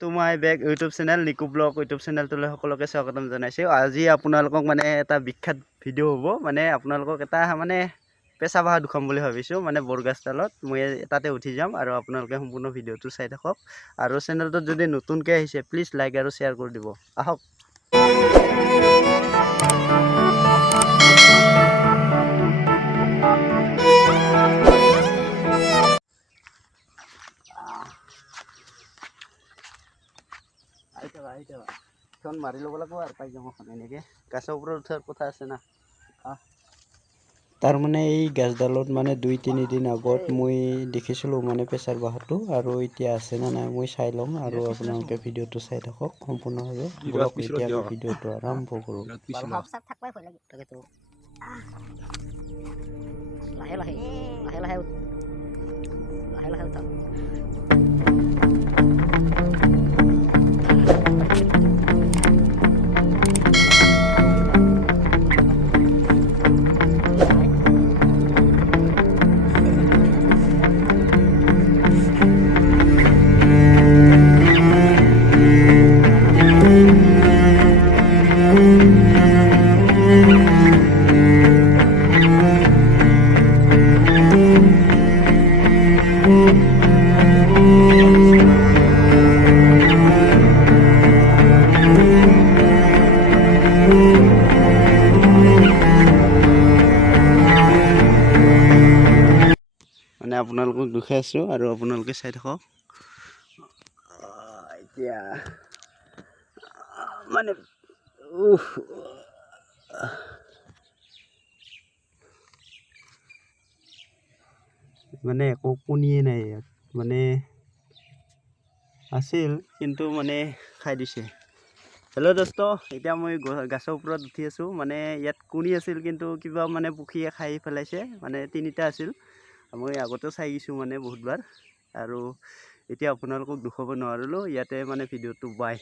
To my back YouTube channel Niku Blog YouTube channel তোলে সকলোকে স্বাগতম জনাইছো আজি আপোনালোকক মানে এটা বিখ্যাত ভিডিও হ'ব মানে আপোনালোকক এটা মানে পেছা বাহা দুখাম বুলি ভাবিছো মানে বৰগাছতালত মই তাতে উঠি যাম আৰু আপোনালোকে সম্পূৰ্ণ ভিডিওটো চাই থাকক আৰু চেনেলটো যদি নতুনকৈ আহিছে প্লিজ লাইক আৰু শেয়াৰ কৰি দিব আহক খন মাৰি ল'ব লাগিব আৰু পাই যাম এখন এনেকৈ গাছৰ ওপৰত উঠাৰ কথা আছে না তাৰ মানে এই গাছডালত মানে 2-3 দিন আগত মই দেখিছিলোঁ মানে প্ৰেছাৰ বাহাটো আৰু এতিয়া আছে না নাই মই চাই ল'ম আৰু আপোনালোকে ভিডিওটো চাই থাকক সম্পূৰ্ণভাৱে ব্লগ এতিয়া আমি ভিডিওটো আৰম্ভ কৰোঁ লাহে লাহে লাহে লাহে লাহে লাহে উঠা মানে আপোনালোকক দেখাই আছো আৰু আপোনালোকে চাই থাকক এতিয়া মানে মানে একো কণীয়ে নাই ইয়াত মানে আছিল কিন্তু মানে খাই দিছে হেল্ল' দোস্ত এতিয়া মই গাছৰ ওপৰত উঠি আছো মানে ইয়াত কণী আছিল কিন্তু কিবা মানে পক্ষীয়ে খাই পেলাইছে মানে 3টা আছিল মই আগতে চাই গৈছোঁ মানে বহুতবাৰ আৰু এতিয়া আপোনালোকক দেখুৱাব নোৱাৰিলোঁ ইয়াতে মানে ভিডিওটো বাই